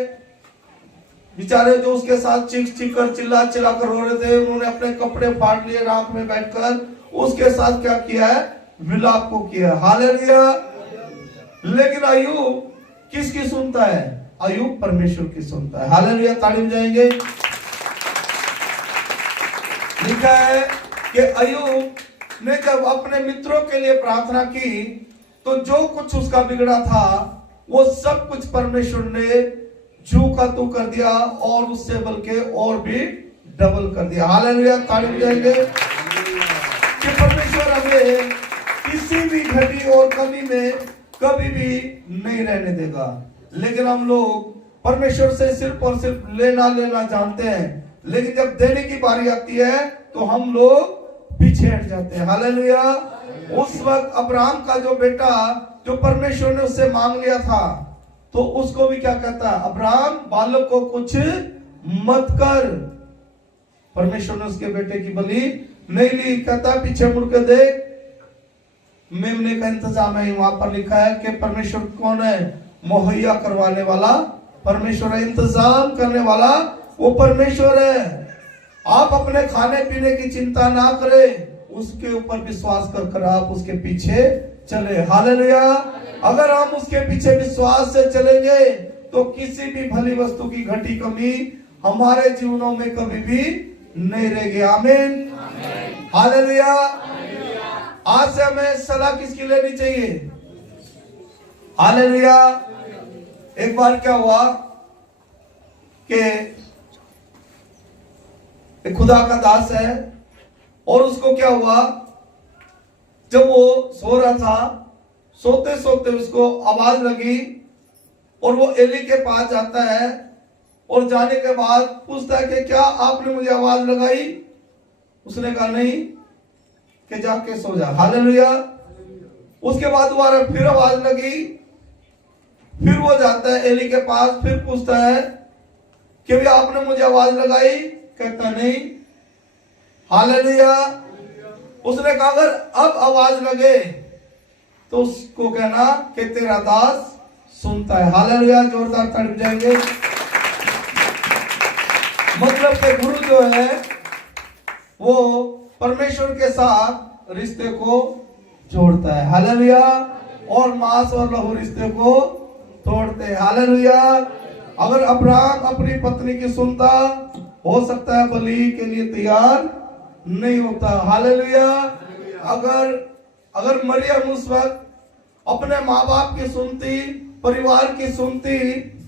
बेचारे, जो उसके साथ चीख चीख कर चिल्ला चिल्ला कर रो रहे थे, उन्होंने अपने कपड़े फाड़ लिए, राख में बैठकर उसके साथ क्या किया है, विलाप को किया। हालेलुया। लेकिन अय्यूब किसकी सुनता है? अय्यूब परमेश्वर की सुनता है। हालेलुया, ताली बजाएंगे। लिखा है कि अय्यूब ने जब अपने मित्रों के लिए प्रार्थना की तो जो कुछ उसका बिगड़ा था वो सब कुछ परमेश्वर ने जू का तू कर दिया, और उससे बल्कि और भी डबल कर दिया। हालेलुया, ताली बजाएंगे। कि परमेश्वर हमें किसी भी घटी और कमी में कभी भी नहीं रहने देगा। लेकिन हम लोग परमेश्वर से सिर्फ और सिर्फ लेना जानते हैं, लेकिन जब देने की बारी आती है तो हम लोग पीछे हट जाते हैं। हालेलुया। उस वक्त अब्राहम का जो बेटा, जो परमेश्वर ने उससे मांग लिया था, तो उसको भी क्या कहता है, अब्राहम बालक को कुछ मत कर। परमेश्वर ने उसके बेटे की बलि नहीं ली। कहता पीछे मुड़ के देख, मेमने का इंतजाम है। वहां पर लिखा है कि परमेश्वर कौन है? मुहैया करवाने वाला परमेश्वर है, इंतजाम करने वाला वो परमेश्वर है। आप अपने खाने पीने की चिंता ना करें, उसके ऊपर विश्वास कर आप उसके पीछे चले। हालेलुया। अगर हम उसके पीछे विश्वास से चलेंगे तो किसी भी भली वस्तु की घटी कमी हमारे जीवनों में कभी भी नहीं रहेगी। आमीन, हालेलुया। आज से हमें सलाह किसकी लेनी चाहिए? हालेलुया। एक बार क्या हुआ कि एक खुदा का दास है, और उसको क्या हुआ, जब वो सो रहा था, सोते सोते उसको आवाज लगी, और वो एली के पास जाता है, और जाने के बाद पूछता है कि क्या आपने मुझे आवाज लगाई? उसने कहा नहीं, कि जाके सो जा। हालेलुया। उसके बाद दोबारा फिर आवाज लगी, फिर वो जाता है एली के पास, फिर पूछता है कि भैया आपने मुझे आवाज लगाई? कहता नहीं। हालेलुया। उसने कहा अगर अब आवाज लगे तो उसको कहना कि तेरा दास सुनता है। हालेलुया, जोरदार ताली बजाएंगे। मतलब कि गुरु जो है वो परमेश्वर के साथ रिश्ते को जोड़ता है। हालेलुया। और मांस और लहू रिश्ते को तोड़ते हैं। हालेलुया। अगर अब्राहम अपनी पत्नी की सुनता, हो सकता है बलि के लिए तैयार नहीं होता। हालेलुया। अगर मरियम उस वक्त अपने माँ बाप की सुनती, परिवार की सुनती,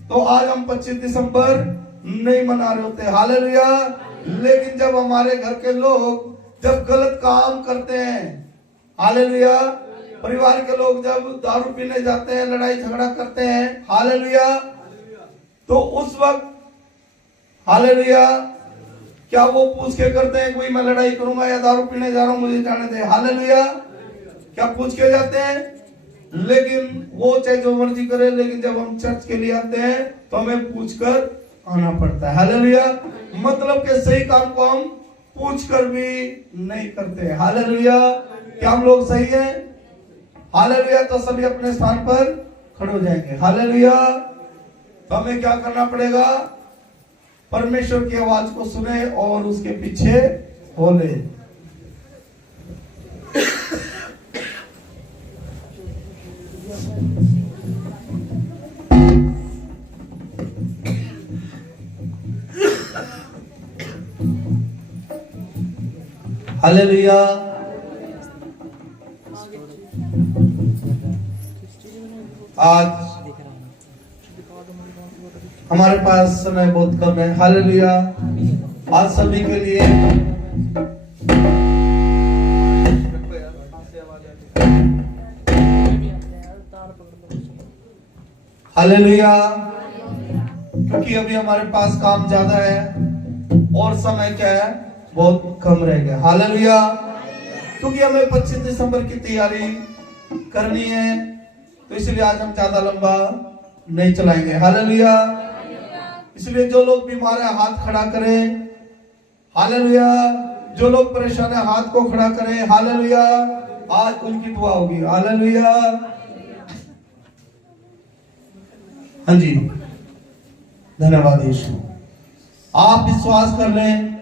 तो आज हम 25 दिसंबर नहीं मना रहे होते। हालेलुया। लेकिन जब हमारे घर के लोग जब गलत काम करते हैं, हालेलुया, परिवार के लोग जब दारू पीने जाते हैं, लड़ाई झगड़ा करते हैं, हालेलुया, तो उस वक्त हालेलुया क्या वो पूछ के करते हैं कोई मैं लड़ाई करूंगा या दारू पीने जा रहा हूं मुझे जाने दे? हालेलुया। क्या पूछ के जाते हैं? लेकिन वो चाहे जो मर्जी करे, लेकिन जब हम चर्च के लिए आते हैं तो हमें पूछकर आना पड़ता है। हालेलुया। मतलब के सही काम को हम पूछकर भी नहीं करते। हालेलुया। क्या हम लोग सही हैं? हालेलुया। तो सभी अपने स्थान पर खड़े हो जाएंगे। हालेलुया। तो हमें क्या करना पड़ेगा? परमेश्वर की आवाज को सुने और उसके पीछे बोले। हालेलुया। आज हमारे पास समय बहुत कम है। हालेलुया। आज सभी के लिए हालेलुया। क्योंकि अभी हमारे पास काम ज्यादा है और समय क्या है, बहुत कम रह गया। हालेलुया। क्योंकि हमें 25 दिसंबर की तैयारी करनी है, तो इसलिए आज हम ज्यादा लंबा नहीं चलाएंगे। हालेलुया। इसलिए जो लोग बीमार है हाथ खड़ा करें। हालेलुया। जो लोग परेशान है हाथ को खड़ा करें। हालेलुया। आज उनकी दुआ होगी। हालेलुया। हाँ जी, धन्यवाद यीशु। आप विश्वास कर लें,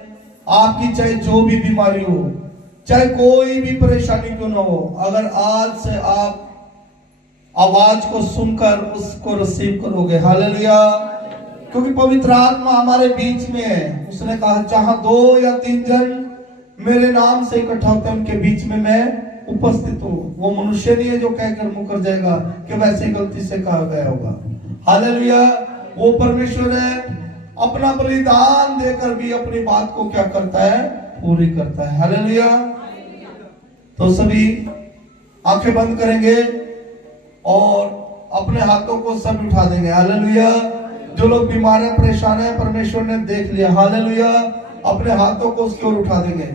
आपकी चाहे जो भी बीमारी हो, चाहे कोई भी परेशानी क्यों ना हो, अगर आज से आप आवाज को सुनकर उसको रिसीव करोगे। हालेलुया। क्योंकि पवित्र आत्मा हमारे बीच में है। उसने कहा जहां 2 या 3 जन मेरे नाम से इकट्ठा होते हैं, उनके बीच में मैं उपस्थित हूं। वो मनुष्य नहीं है जो कहकर मुकर जाएगा कि वैसे गलती से कहा गया होगा। हालेलुया। वो परमेश्वर है, अपना बलिदान देकर भी अपनी बात को क्या करता है, पूरी करता है। हालेलुया। तो सभी आंखें बंद करेंगे और अपने हाथों को सब उठा देंगे। हालेलुया। जो लोग बीमार हैं, परेशान हैं, परमेश्वर ने देख लिया। हालेलुया। अपने हाथों को उसकी ओर उठा देंगे।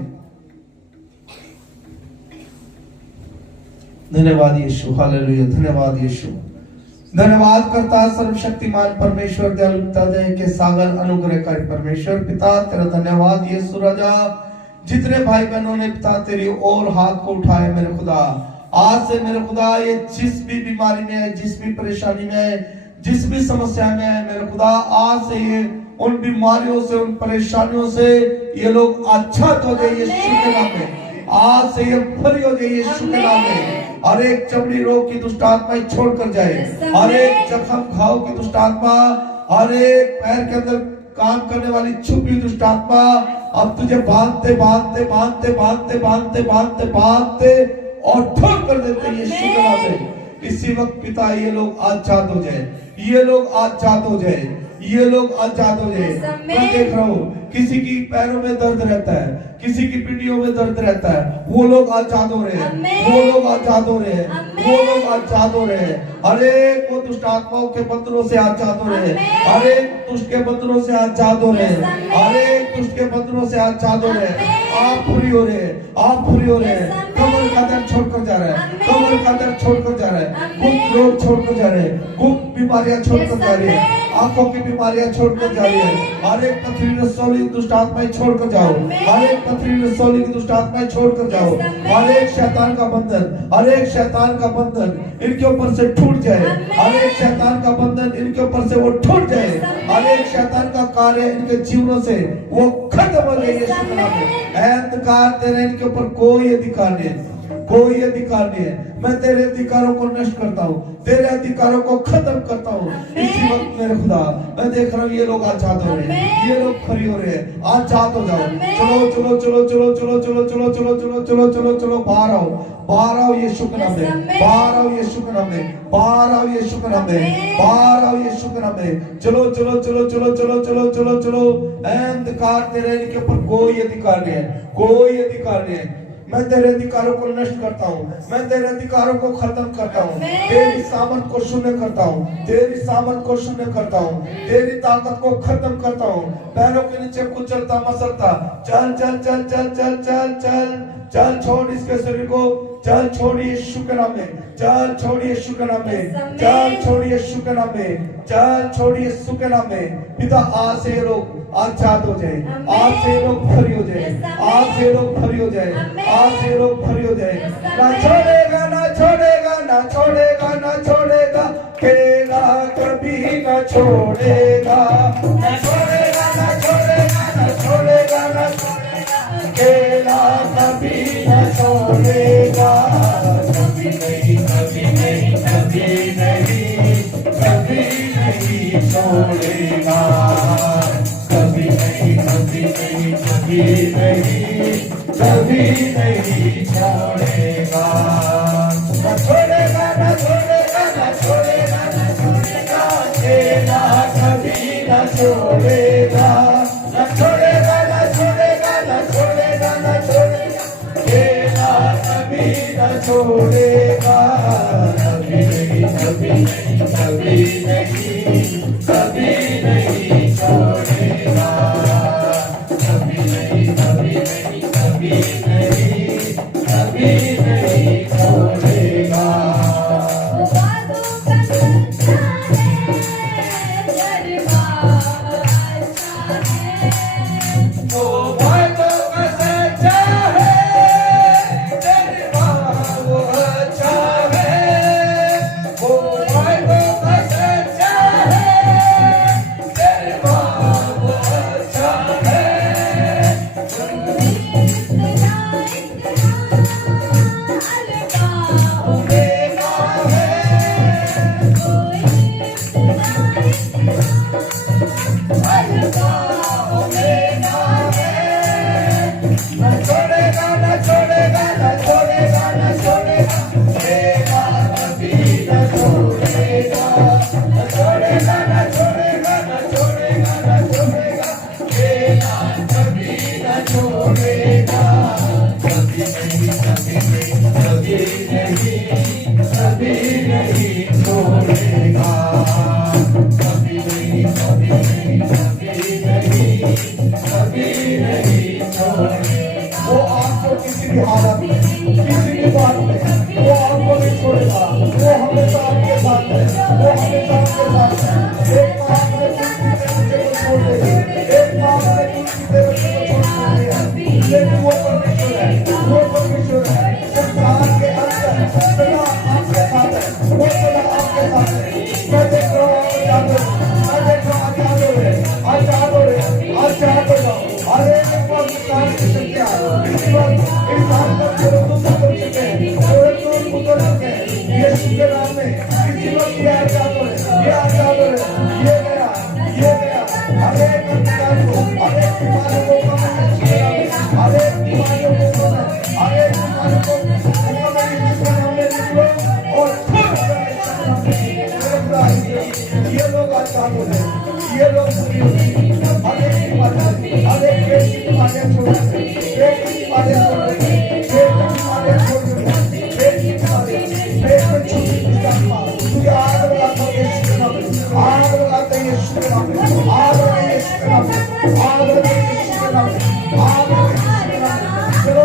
धन्यवाद यीशु। हालेलुया। धन्यवाद यीशु। धन्यवाद करता सर्वशक्तिमान परमेश्वर, दयालुता दया के सागर, अनुग्रहकारी परमेश्वर पिता, तेरा धन्यवाद यीशु राजा। जितने भाई बहनों ने पिता तेरी ओर हाथ को उठाए मेरे खुदा, आज से मेरे खुदा ये जिस भी बीमारी में है, जिस भी परेशानी में है, जिस भी समस्या में है मेरे खुदा, आज से ये उन बीमारियों से, उन परेशानियों से ये लोग आच्छादित हो जाए यीशु के नाम में। आज से ये भरी हो जाए यीशु के नाम में। हर एक चमड़ी रोग की दुष्ट आत्मा छोड़ कर जाए, हर एक जख्म घाव की दुष्ट आत्मा, हर एक पैर के अंदर काम करने वाली छुपी दुष्ट आत्मा अब तुझे बांधते बांधते बांधते बांधते बांधते बांधते बांधते और ठोक कर देते यीशु के नाम में। इसी वक्त पिता ये लोग आजाद हो जाए, ये लोग आजाद हो जाए, ये लोग आजाद हो जाए। मैं देख रहा हूँ किसी की पैरों में दर्द रहता है, किसी की पीढ़ियों में दर्द रहता है, वो लोग आजाद हो रहे हैं, वो लोग आजाद हो रहे हैं, वो लोग आजाद हो रहे हैं। हर एक वो दुष्ट आत्माओं के बंधनों से आजाद हो रहे हैं, हर एक दुष्ट के बंधनों से आजाद हो रहे हैं, हर एक दुष्ट के बंधनों से आजाद हो रहे हैं। आप पूरी हो रहे हैं, आप पूरी हो रहे हैं। कमर का दर्द छोड़कर जा रहा है, कमर का दर्द छोड़कर जा रहा है, गुप्त रोग छोड़कर जा रहे हैं, गुप्त बीमारियां छोड़कर जा रही है, आंखों की बीमारियां छोड़कर जा रही है। हर एक पथरीली रसौली दुष्ट आत्माएं छोड़कर जाओ, हर एक पथरीली रसौली की दुष्ट आत्माएं छोड़कर जाओ। हर एक शैतान का बंधन, हर एक शैतान का बंधन इनके ऊपर से टूट जाए, हर एक शैतान का बंधन इनके ऊपर से वो टूट जाए, हर एक शैतान का कार्य इनके जीवनों से वो खत्म हो जाए यीशु के नाम में। अंधकार तेरे इनके ऊपर कोई अधिकार नहीं है, कोई अधिकार नहीं है। मैं तेरे अधिकारों को नष्ट करता हूँ, तेरे अधिकारों को खत्म करता हूँ इसी वक्त मेरे खुदा। मैं देख रहा हूँ ये लोग आजाद हो रहे हैं, ये लोग खड़ी हो रहे हैं। आजाद हो जाओ, चलो चलो चलो चलो चलो चलो चलो चलो चलो चलो चलो चलो बाहर आओ, बाहर आओ यीशु के नाम में, बाहर आओ यीशु के नाम में, बाहर आओ यीशु के नाम में, बाहर आओ यीशु के नाम में। चलो चलो चलो चलो चलो चलो चलो चलो। अंधकार तेरे इनके ऊपर कोई अधिकार नहीं है, कोई अधिकार नहीं है। मैं तेरे अधिकारों को नष्ट करता हूँ, मैं तेरे अधिकारों को खत्म करता हूँ, तेरी सामर्थ को शून्य करता हूँ, तेरी सामर्थ को शून्य करता हूँ, तेरी ताकत को खत्म करता हूँ। पैरों के नीचे कुचलता मसलता चल चल चल चल चल चल चल चल, छोड़ इसके शरीर को, चल छोड़ यीशु के नाम में, चल छोड़ यीशु के नाम में, चल छोड़ यीशु के नाम में, चल छोड़ यीशु के नाम में। पिता आज से ये लोग आजाद हो जाए, आज से ये लोग भरी हो जाए, आज से ये लोग भरी हो जाए, आज से ये लोग भरी हो जाए। ना छोड़ेगा ना छोड़ेगा ना छोड़ेगा ना छोड़ेगा, केला कभी ना छोड़ेगा, ना छोड़ेगा ना छोड़ेगा ना छोड़ेगा ना छोड़ेगा, केला कभी ना छोड़ेगा। कभी नहीं कभी नहीं कभी नहीं कभी नहीं छोड़ेगा, कभी नहीं कभी नहीं कभी नहीं कभी नहीं छोड़ेगा। ना छोड़ेगा ना छोड़ेगा ना छोड़ेगा ना छोड़ेगा, केला कभी ना छोड़ेगा, ना छोड़ेगा ना छोड़ेगा ना छोड़ेगा ना छोड़ेगा, केला कभी ना छोड़ेगा। कभी नहीं कभी नहीं कभी नहीं कभी नहीं न छोड़ेगा, न छोड़ेगा, न छोड़ेगा, न छोड़ेगा, मेरा कभी न छोड़ेगा, न छोड़ेगा, न छोड़ेगा, न छोड़ेगा, न छोड़ेगा, मेरा कभी न छोड़ेगा, कभी नहीं, कभी नहीं, कभी नहीं, कभी नहीं छोड़ेगा, कभी नहीं, कभी नहीं, कभी नहीं, कभी नहीं छोड़ेगा। वो आपको किसी भी हालत में, किसी भी बात में, वो आपको नहीं छोड़ेगा। वो हमेशा आपके साथ है, वो हमेशा आपके साथ है। एक काम में बच्चे को छोड़ देंगे, एक काम में बच्चे को छोड़ देंगे, लेकिन वो परमेश्वर है, वो परमेश्वर है। संसार के अंदर सदा आपके साथ है, वो सदा आपके साथ है। मैं देख रहा हूँ आजाद हो, मैं देख रहा हूँ आजाद हो रहे, आजाद हो रहे, आजाद हो जाओ। अरे इंसान की शक्तियाँ इसी वक्त इंसान का पूरा दूर कर चुके हैं, पूरे दूर उतर चुके हैं। यीशु के नाम में इसी वक्त ये आजाद हो रहे, ये आजाद हो रहे, ये गया, ये गया। अरे इंसान को, अरे बीमारियों को कम है, अरे बीमारियों को कम है, अरे बीमारियों को कम है। जिसका नाम में निकलो और ये लोग आजाद हो रहे, ये लोग फ्री हो रहे। अरे बीमारी, अरे पेट की बीमारियां छोड़ रहे, पेट की बीमारियां छोड़ रहे, पेट की बीमारियां छोड़ रहे, पेट की बीमारियां, पेट में छुट्टी इसका बीमार, तुझे आग लगाता है यीशु के नाम में, आग लगाता है यीशु के नाम में, आग लगाता है यीशु के नाम में, आग लगाता है यीशु के नाम में, आग लगाता है यीशु के नाम में। चलो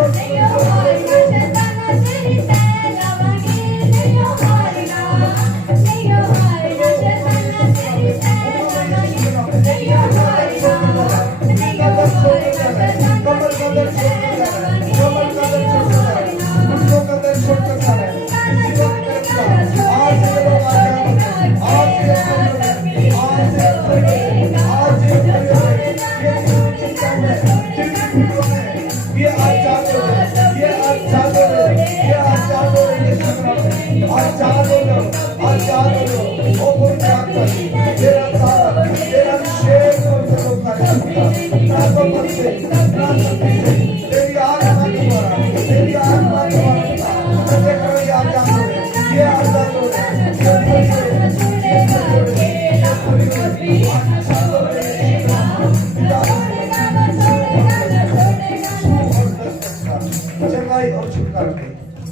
और छुटकारा दे।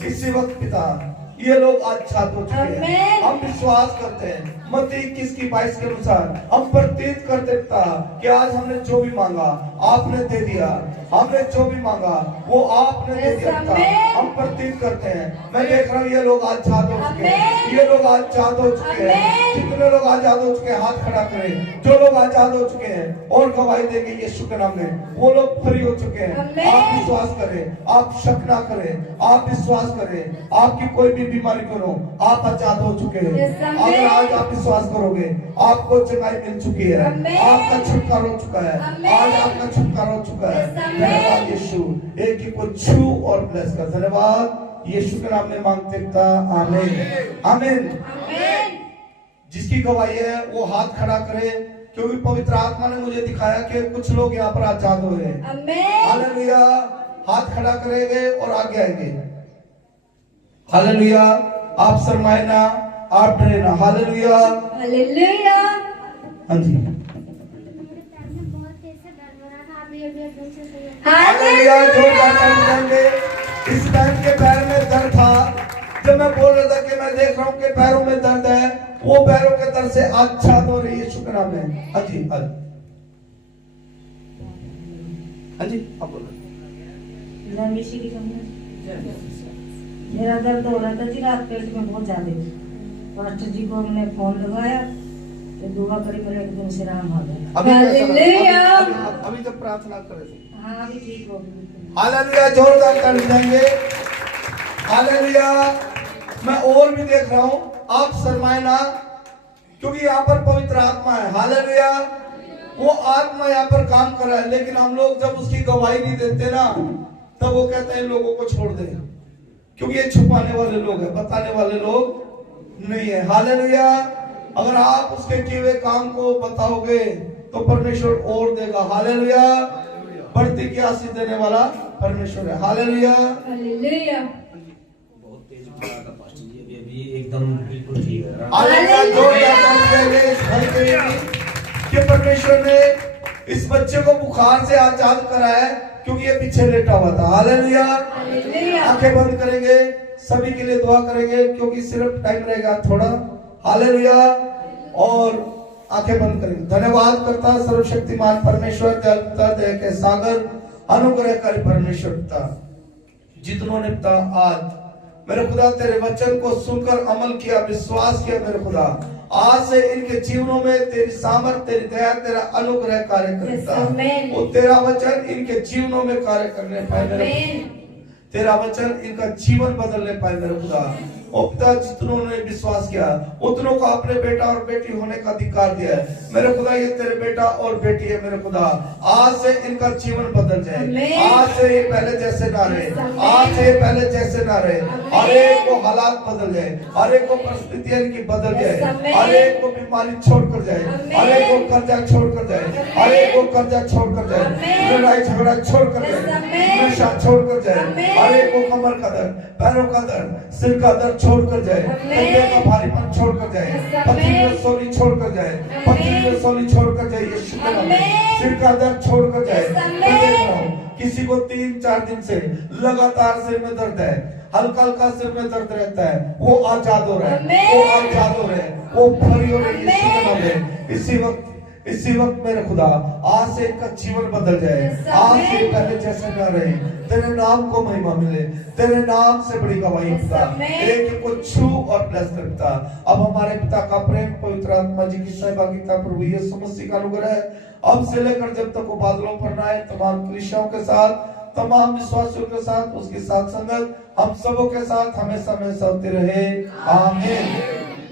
इसी वक्त पिता ये लोग आज छात्र हो चुके हैं, हम विश्वास करते हैं मत्ती 21:22 के अनुसार हम प्रतीत करते पिता कि आज हमने जो भी मांगा आपने दे दिया, हमने जो भी मांगा वो आपने दे दिया पिता। हम प्रतीत करते हैं, मैं देख रहा हूँ ये लोग आज छात्र हो चुके हैं, ये लोग आज आजाद हो चुके हैं। जितने लोग आजाद हो चुके हैं हाथ खड़ा करें, जो लोग आजाद हो चुके हैं और गवाही देंगे यीशु के नाम में, वो लोग फ्री हो चुके हैं। आप विश्वास करें, आप शक ना करें, आप विश्वास करें, आपकी कोई भी बीमारी करो, आप आजाद हो चुके हैं। अगर आज आप विश्वास करोगे आपको चंगाई मिल चुकी है, आपका छुटकारा हो चुका है, आज आपका छुटकारा हो चुका है। धन्यवाद यीशु, एक ही को छू और ब्लेस कर। धन्यवाद यीशु के नाम में मांगते पिता, आमीन आमीन। जिसकी गवाही है वो हाथ खड़ा करे, क्योंकि पवित्र आत्मा ने मुझे दिखाया कि कुछ लोग यहाँ पर आजाद हुए हैं। हालेलुया, हाथ खड़ा करेंगे और आगे आएंगे। हालेलुया, आप शर्माए ना, आप डरे ना। Hallelujah hallelujah. हाँ जी, हालेलुया। जोरदार ताली देंगे। इस टाइम के पैर में दर्द था, जब मैं बोल रहा था कि मैं देख रहा हूँ कि पैरों में दर्द है, वो पैरों के दर्द से आच्छाद हो रही है यीशु के नाम में। हाँ जी, हाँ जी, आप बोलो। मेरा दर्द हो रहा था जी, रात पेट में बहुत ज्यादा। पास्टर जी को हमने फोन लगाया तो दुआ करी, मेरा एकदम से आराम आ गया। अभी जब प्रार्थना करे थे, हाँ अभी ठीक हो गई। हालेलुया, जोरदार ताली देंगे। हालेलुया। मैं और भी देख रहा हूँ, आप शर्माए ना, क्योंकि यहाँ पर पवित्र आत्मा है। हालेलुया, वो आत्मा यहाँ पर काम कर रहा है, लेकिन हम लोग जब उसकी गवाही नहीं देते ना, तब वो कहते हैं लोगों को छोड़ दे, क्योंकि ये छुपाने वाले लोग हैं, बताने वाले लोग नहीं है। हालेलुया। अगर आप उसके किए हुए काम को बताओगे तो परमेश्वर और देगा। हालेलुया। बढ़ती की आशीष देने वाला परमेश्वर है। हालेलुया। हालेलुया। बहुत तेज पढ़ा था पास्टर जी, अभी एकदम बिल्कुल ठीक है। हालेलुया। जोरदार ताली देंगे इस भाई के लिए कि परमेश्वर ने इस बच्चे को बुखार से आजाद कराया क्योंकि ये पीछे लेटा हुआ था। हालेलुया। हालेलुया। आंखें बंद करेंगे, सभी के लिए दुआ करेंगे क्योंकि सिर्फ टाइम रहेगा थोड़ा। हालेलुया। और आंखें बंद करेंगे। धन्यवाद करता सर्वशक्तिमान परमेश्वर, दयालुता दया के सागर, अनुग्रहकारी परमेश्वर पिता, जितनों ने पिता आज मेरे खुदा तेरे वचन को सुनकर अमल किया, विश्वास किया मेरे खुदा, आज से इनके जीवनों में तेरी सामर्थ, तेरी दया, तेरा अनुग्रह कार्य करता है। वो तेरा वचन इनके जीवनों में कार्य करने पाए मेरे, तेरा वचन इनका जीवन बदलने पाए मेरे खुदा। और पिता जितनों ने विश्वास किया उतनों को अपने बेटा और बेटी होने का अधिकार दिया है मेरे खुदा। ये तेरे बेटा और बेटी है मेरे खुदा, आज से इनका जीवन बदल जाए। आज से ये पहले जैसे ना रहे, आज से ये पहले जैसे ना रहे। हर एक को हालात बदल जाए, हर एक को परिस्थितियां इनकी बदल जाए, हर एक को बीमारी छोड़कर जाए, हर एक को कर्जा छोड़कर जाए, हर एक को कर्जा छोड़कर जाए, लड़ाई झगड़ा छोड़कर जाए, नशा छोड़कर जाए, हर एक को कमर का दर्द, पैरों का दर्द, सिर का दर्द छोड़कर जाए, कंधे का भारीपन छोड़कर जाए, पथरी रसोली छोड़कर जाए, पथरी रसोली छोड़कर जाए, यीशु के नाम में सिर का दर्द छोड़कर जाए। मैं देख रहा हूँ किसी को 3-4 दिन से लगातार सिर में दर्द है, हल्का हल्का सिर में दर्द रहता है, वो आजाद हो रहा है, वो आजाद हो रहा है, वो फ्री हो रही है यीशु के नाम में। इसी वक्त मेरे खुदा आज से इनका जीवन बदल जाए, आज से पहले जैसे न रहे, तेरे नाम को महिमा मिले, तेरे नाम से बड़ी गवाही पिता, एक को छू और ब्लेस कर पिता। अब हमारे पिता का प्रेम, पवित्र आत्मा जी की सहभागिता, प्रभु यीशु मसीह का अनुग्रह अब से लेकर जब तक वो बादलों पर ना आए, तमाम कलीसियाओं के साथ, तमाम विश्वासियों के साथ, उसकी साथ संगत हम सबों के साथ हमेशा हमेशा होती रहे। आमीन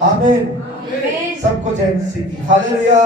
आमीन। सबको जय मसीह की। हालेलुया।